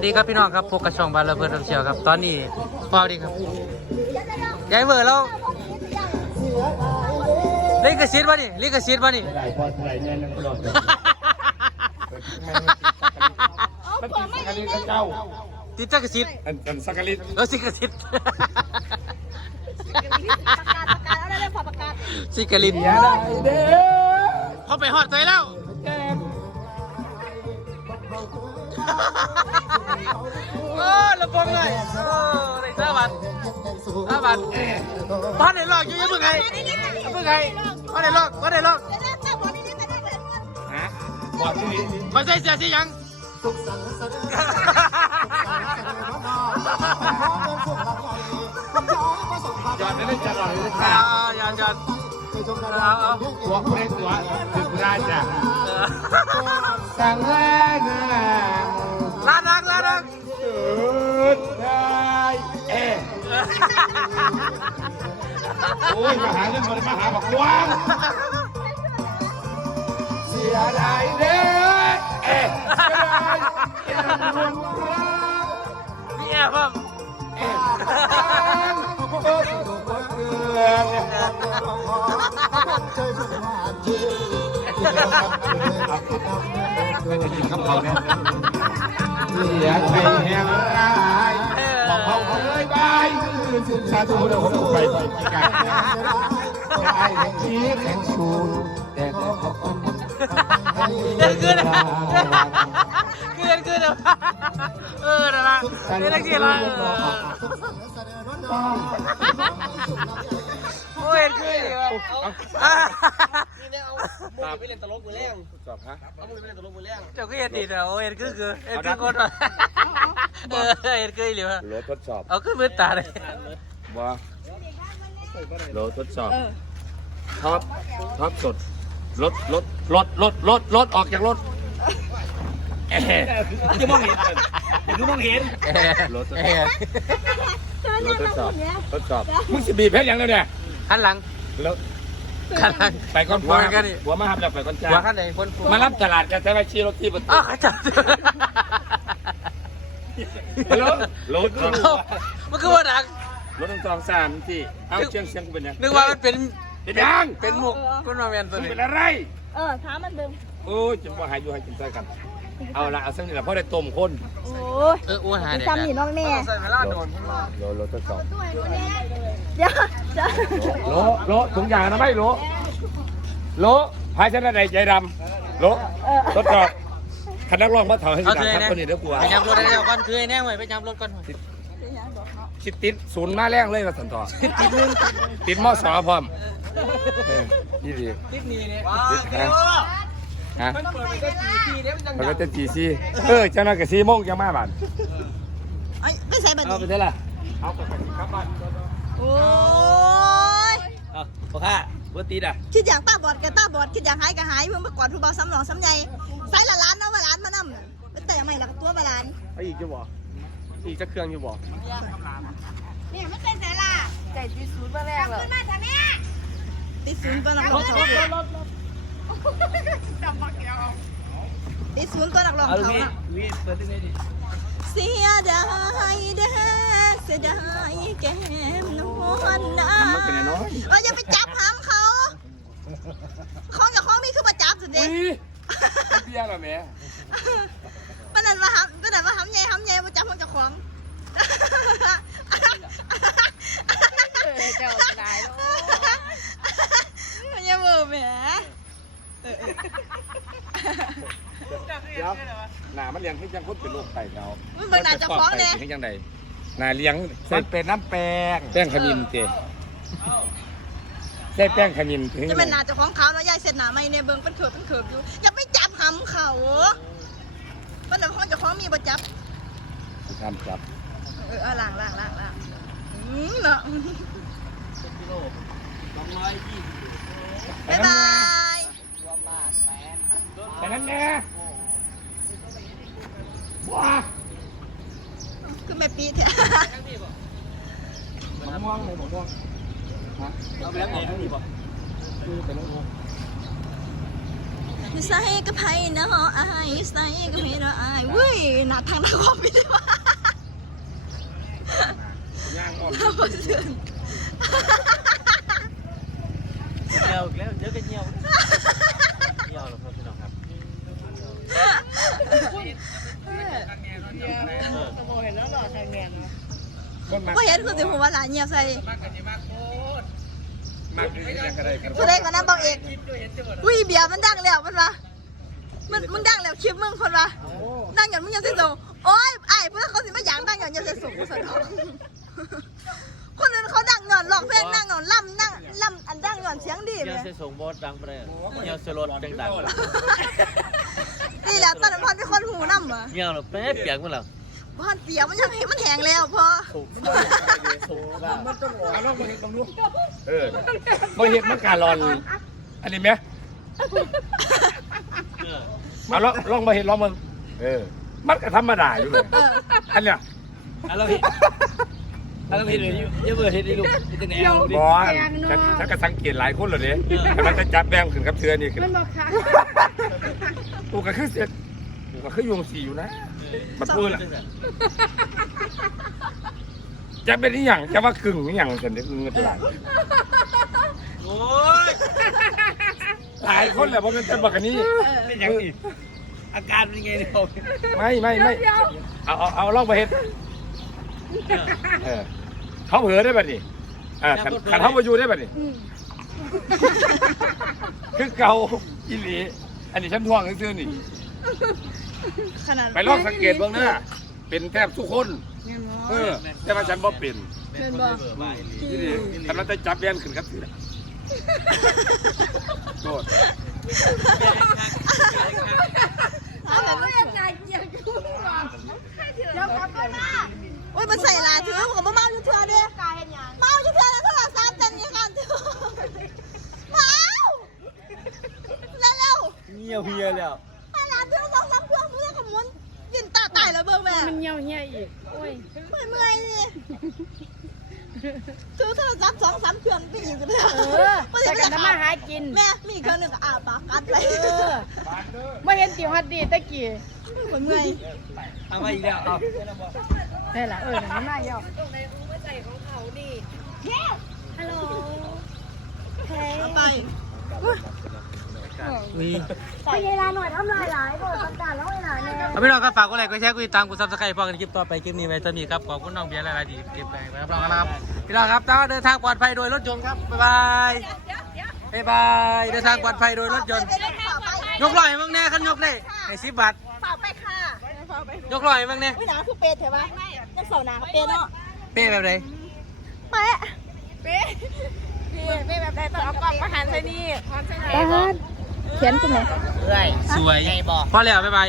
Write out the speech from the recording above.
สวัสดีครับพี่น้องครับพบกับช่องบาร์เลอร์เพื่อนเชียวครับ ตอนนี้พอดีครับยายเบอร์แล้วลิขสิทธิ์วะนี่ลิขสิทธิ์วะนี่ได้พอเท่าไหร่เนี่ยนั่นก็รอดมันติดสักกะลิกับเจ้าติดจักรสิทธิ์อันอันสักกะลิเออสิกสิทธิ์ประกาศประกาศแล้วได้พอประกาศสิกลินอย่าได้เด้อเขาไปหอดใจแล้ว โอ้ระบงเลยโอ้ในสาบันสาบันบ้านไหนลอกอยู่ยังเพิ่งไงเพิ่งไงบ้านไหนลอกบ้านไหนลอกจะได้เจ้าบอลนี้จะได้เงินฮะบอกที่นี่มาใส่เสียสิยังจอดได้เลยจะรอดเลยอ่าค่ะอย่าอย่าเอาเอาตัวผู้ใดตัวถึงราจ้ะเออสั่งแรง ดได้เอ๊ะโอ้ยมาหาเรื่องมันมาหาบอกว่างเสียดายเด้อเอ๊ะเสียดายเอ๊ะรวมรักมีแอบครับเอ๊ะเอ๊ะเกือบคำเขาเนี่ย เสียใจแห่งร้ายบอกเขาเคยบายสุดสาธุเดี๋ยวผมไปไปกันได้แห่งชีแห่งชูแต่ก็ขอบคุณเกินเกินเกินเกินเออนั่ะนี่นักกีฬาโอ้ยเกินเลย ไม่เล่นตลกมือแรงจบฮะเอามือไปเล่นตลกมือแรงเจ้าก็เห็นดีแต่โอ้ยคือคือเอ็นคือคนเออเอ็นคือเหลือรถทดสอบเอาขึ้นมือตาเลยบ่รถทดสอบท็อปท็อปสดรถรถรถรถรถรถออกจากรถเอ๊ะจะมองเห็นจะมองเห็นรถทดเอสออบรถทดสอบทดสอบมึงสิบีบเพชรยังแล้วเนี่ยขั้นหลังแล้ วขั้นหลังไปก่อนหัวกันดิหัวมาหับแล้วไปก่อนจ้าหัวขั้นไหนคนมารับตลาดกันใช้ไว้ชี้รถที่ประตูอ้าวขจับฮัลโหลรถรถมันคือว่าดังรถต้องจองสามที่เอาเชียงเชียงกูเป็นยังนึกว่ามันเป็นเป็นยังเป็นมุกคุณมาเวียนตัวมึงนี้เป็นอะไรเออถามมันเบิ่งโอ้ยจะว่าหายอยู่ให้กินใจกันเอาละเอาสักนิดละเพราะได้ต้มคนโอ้ยเอออ้วนหาเด็กจำหนีน้องแน่ใส่เวลาโดนโลโลทดสอบเดี๋ยวจะ โลโลถุงยางนะไม่โลโลภายชนะใดใจดำโลทดสอบคณะร้องมาถอยให้เอาดังครับคนนี้เด้อกลัวไปยำรถได้แล้วก่อนคือไอ้แน่หน่อยไปยำรถก่อนคิดติดศูนย์มาแรงเลยมาสันต่อติดนึงติดมอสอพร้อมเออยี่ดีคลิปนี้เนี่ยติดฮะมันเปิดไปก็จีทีเนี่ยมันยังมันก็จะจีซีเออเจ้าหน้าที่สี่โมงจะมาบ้านไอ้ไม่ใส่บัตรเอาไปได้ละเอาไปครับบ้านโอ้ บอร์ตีดอะคิดอย่างตาบอดกับตาบอดคิดอย่างหายกับหายเพิ่งมาก่อนผู้เบาซ้ำหลองซ้ำใหญ่ใส่ละล้านเนาะว่าล้านมานั่มเป็นแต่ยังไงล่ะกับตัวว่าล้านไอ้อีกจะบอกอีกจะเครื่องอยู่บอกเนี่ยไม่เป็นใส่ละใจตีศูนย์มาแรงเลยขึ้นมาจ้ะแม่ตีศูนย์ตัวหนักลงเขาตีศูนย์ตัวหนักลงเอาเขาลูกพี่น่ะวิเปิดได้ไหมดิเสียดายเด้อเสียดายแก้มนวลนะ เบี้ยเหรอแม่ปนันว่าหามปนันว่าหามใหญ่หามใหญ่ประจับของกับของเจ้าตายแล้วมันยังเบื่อแหมเดี๋ยวหนามันเลี้ยงให้ยังคนเป็นโรคไตเกามันเป็นหนาจะคล้องเลยให้ยังไงหนาเลี้ยงมันเป็นน้ำแป้งแป้งขมิ้นเตะใส่แป้งขมิ้นถึงจะเป็นหนาจะคล้องเขาเนาะยายเสร็จหนาไม่เนี่ยเบิ่งเป็นเขิบเป็นเขิบอยู่อย่าไปจับ เขาปนันของเจะคล้าของมีประจับทำจับเออเอาล่างล่างล่างล่างอืมเนาะสองร้อยยี่สิบบ๊ายบายแต่นั้นแน่ว้าคือแม่ปีแท้หมม่วงเลยหมม่วงฮะเอาไปแล้วไงทั้งนี้บอกคือเป็นน้อง นิสัยกับไผเนาะอายนิสัยกับไผเนาะอายเว้ยหน้าทางทางความไม่ได้ว่าย่างอ่อนถ้าบ่เสื่อเงียวอีกแล้วเดี๋ยวก็เงียวเงียวแล้วครับพี่น้องครับเออคนมาบ่เห็นคือสิหัวหลานเงียบใส่ มากที่นี่ก็ได้กัน ผู้ใดก็นำบอกเอกอุ้ยเบียร์มันดังแล้วมันว่ามันมึงดังแล้วคลิปมึงคนว่าดังอย่างมึงยังสิส่งโอ๊ยไอ้เพื่อนเขาสิมาหยางดังอย่างยังสิส่งกูสะท้อนคนอื่นเขาดังหย่อนหลอกเพลงดังหย่อนล่ำนั่งล่ำอันดังหย่อนเสียงดีเงีเลยวยเสียส่งบอสดังไปเลยเงียวเสียรถดังดังนี่แหละตอนนั้นพอเป็นคนหูน้ำเหรอเงียวแล้วแป๊บเปียกมันแล้ว บ้านเปียกมันยังมันแห้งแล้วพอถูกถูกว่าเอาลองมาเห็นตรงนู้นเออมาเห็นมันการอน อันนี้ไหมเออมาลองลองมาเห็นลองมึงเออ มันก็ธรรมดาอยู่เลยเอออันเนี้ยอะเราเห็นอะเราเห็นเลยเยอะเบอร์เห็นดิลูกนี่ตั้งไหนเอาดิบอลฉันฉันก็สังเกตหลายคนเลยเนี่ยแต่มันจะจับแบงขึ้นกับเชือนี่ขึ้นมันบอกค่ะกูก็คือเสียกูก็คือยุงสีอยู่นะ มันพูดละจะเป็นอหย่างจะว่ากึ่งอหย่างฉันเด็กเงินหลายโอ้ยหลายคนแหละเพราะมันจะบอกกันนี้ เป็นยังไงอาการเป็นยังไงเนี่ยไม่ไม่ไม่เอาเอาเอาลองมาเห็นเออเขาเผลอได้ป่ะนี่เออขันขันเขามาอยู่ได้ป่ะนี่คือเกาอีหลีอันนี้ฉันทวงซื้อๆนี่ ขนาดไปลองสังเกตเบ้างนะเป็นแทบทุกคนเออ แต่ว่าฉันบ่เป็นเป็นบ่ไม่นี่ดิฉันมันจะจับแบนขึ้นครับสิโทษถามแบบว่ายังไงเกี่ยวกับเดี๋ยวกลับมาโอ้ยมันใส่ลายถือผมก็มาเมาอยู่เถื่อเด้กายเห็นยังเมาอยู่เถื่อแล้วโทรศัพท์จันนี่ค่ะถือเมาเร็ว เงียวเฮียแล้ว เถื่อนสองสามเครื่องมือกับมุนยินตาตายแล้วเบิ่งแม่มันเหี่ยวเหี่ยอีกโอ้ยเมื่อยเมื่อยนี่ถือโทรศัพท์สองสามเครื่องไปอีกเลยเออแต่กันทำมาหากิน แม่มีเครื่องหนึ่งอาปากกัดไปเออไม่เห็นติวฮัดดีตะกี้เหมือนเมื่อยเอามาอีกแล้วเอานี่แหละเออมันน่าเหี่ยวเอาไป ไปเวลาหน่อยทำลายหลายบ่ประกาศแล้วเวลาเนี่ยเอาพี่น้องครับฝากกดไลค์กดแชร์กดติดตามกดซับสไครต์พอกันคลิปต่อไปคลิปนี้ไว้จะมีครับขอบคุณน้องเบียร์หลายๆที่เก็บไปครับเราครับพี่น้องครับเดินทางปลอดภัยโดยรถยนต์ครับบ๊ายบายบ๊ายบายเดินทางปลอดภัยโดยรถยนต์ยกลอยให้มึงแน่ขันยกได้ไอ้สิบบาทฝากไปค่ะฝากไปยกลอยให้มึงแน่อุ้ยหนาคือเป็ดเถอะวะยังเสาหนาเป็ดเนาะเป้แบบไหนแปะพี่แบบใดต้องเอากล่องมาหันใส่นี่หันใส่ไหน เขียนกูไหนสวยพอแล้วบ๊ายบาย